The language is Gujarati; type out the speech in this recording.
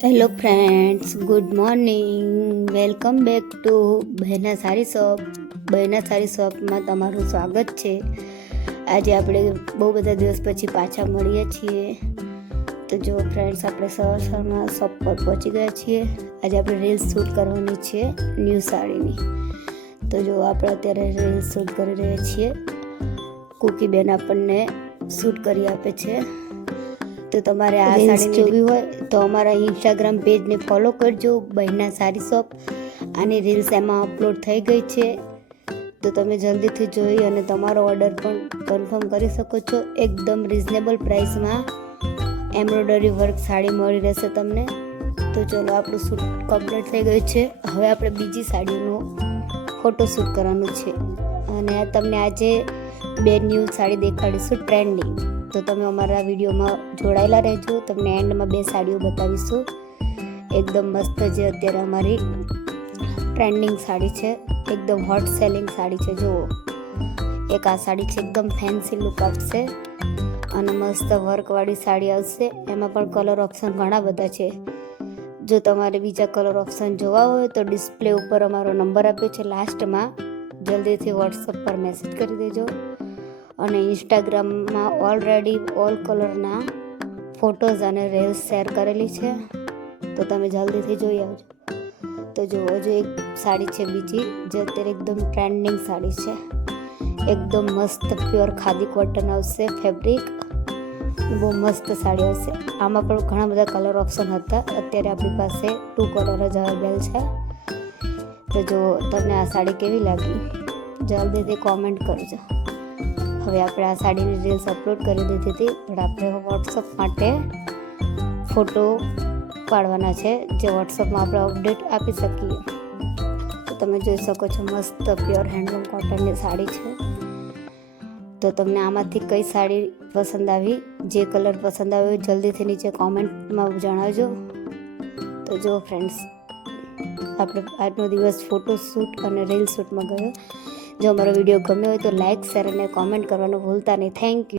Hello friends, good morning. Welcome back to Bahena sari shop. Bahena sari શોપમાં તમારું સ્વાગત છે. આજે આપણે બહુ બધા દિવસ પછી પાછા મળીએ છીએ. તો જો ફ્રેન્ડ્સ, આપણે સવારમાં શોપ પર પહોંચી ગયા છીએ. આજે આપણે રીલ્સ શૂટ કરવાની છે ન્યૂ સાડીની. તો જો આપણે અત્યારે રીલ્સ શૂટ કરી રહ્યા છીએ. કુકી બેન આપણને શૂટ કરી આપે છે. તો તમારે આ સાડી જોવી હોય તો અમારા ઇન્સ્ટાગ્રામ પેજને ફોલો કરજો, બહેના સાડી શોપ. આની રીલ્સ એમાં અપલોડ થઈ ગઈ છે, તો તમે જલ્દીથી જોઈ અને તમારો ઓર્ડર પણ કન્ફર્મ કરી શકો છો. એકદમ રિઝનેબલ પ્રાઇસમાં એમ્બ્રોઇડરી વર્ક સાડી મળી રહેશે તમને. તો ચલો, આપણું શૂટ કમ્પ્લીટ થઈ ગયું છે. હવે આપણે બીજી સાડીનો ફોટોશૂટ કરવાનું છે અને તમને આજે બે ન્યૂ સાડી દેખાડીશું ટ્રેન્ડિંગ. તો તમે અમારા વિડીયોમાં જોડાયેલા રહેજો. તમને એન્ડમાં બે સાડીઓ બતાવીશું એકદમ મસ્ત, જે અત્યારે અમારી ટ્રેન્ડિંગ સાડી છે, એકદમ હોટ સેલિંગ સાડી છે. જુઓ, એક આ સાડી છે, એકદમ ફેન્સી લુક આપશે અને મસ્ત વર્કવાળી સાડી આવશે. એમાં પણ કલર ઓપ્શન ઘણા બધા છે. જો તમારે બીજા કલર ઓપ્શન જોવા હોય તો ડિસ્પ્લે ઉપર અમારો નંબર આપ્યો છે લાસ્ટમાં, જલ્દીથી વોટ્સઅપ પર મેસેજ કરી દેજો. અને ઇન્સ્ટાગ્રામમાં ઓલરેડી ઓલ કલરના ફોટોઝ અને રીલ્સ શેર કરેલી છે, તો તમે જલ્દીથી જોઈ આવજો. તો જુઓ, હજુ એક સાડી છે બીજી, જે અત્યારે એકદમ ટ્રેન્ડિંગ સાડી છે. એકદમ મસ્ત પ્યોર ખાદી કોટન આવશે ફેબ્રિક, બહુ મસ્ત સાડી આવશે. આમાં પણ ઘણા બધા કલર ઓપ્શન હતા, અત્યારે આપણી પાસે 2 કલર જ અવેલેબલ છે. તો જો તમને આ સાડી કેવી લાગી જલ્દીથી કોમેન્ટ કરજો. હવે આપણે આ સાડીની રીલ્સ અપલોડ કરી દીધી હતી, પણ આપણે વોટ્સઅપ માટે ફોટો પાડવાના છે, જે વોટ્સઅપમાં આપણે અપડેટ આપી શકીએ. તો તમે જોઈ શકો છો, મસ્ત પ્યોર હેન્ડલૂમ કોટનની સાડી છે. તો તમને આમાંથી કઈ સાડી પસંદ આવી, જે કલર પસંદ આવ્યો જલ્દીથી નીચે કોમેન્ટમાં જણાવજો. તો જો ફ્રેન્ડ્સ, આપણે આજનો દિવસ ફોટો શૂટ અને રીલ શૂટમાં ગયો. જો અમારો વિડીયો ગમ્યો હોય તો લાઇક, શેર અને કોમેન્ટ કરવાનું ભૂલતા નહીં. Thank you.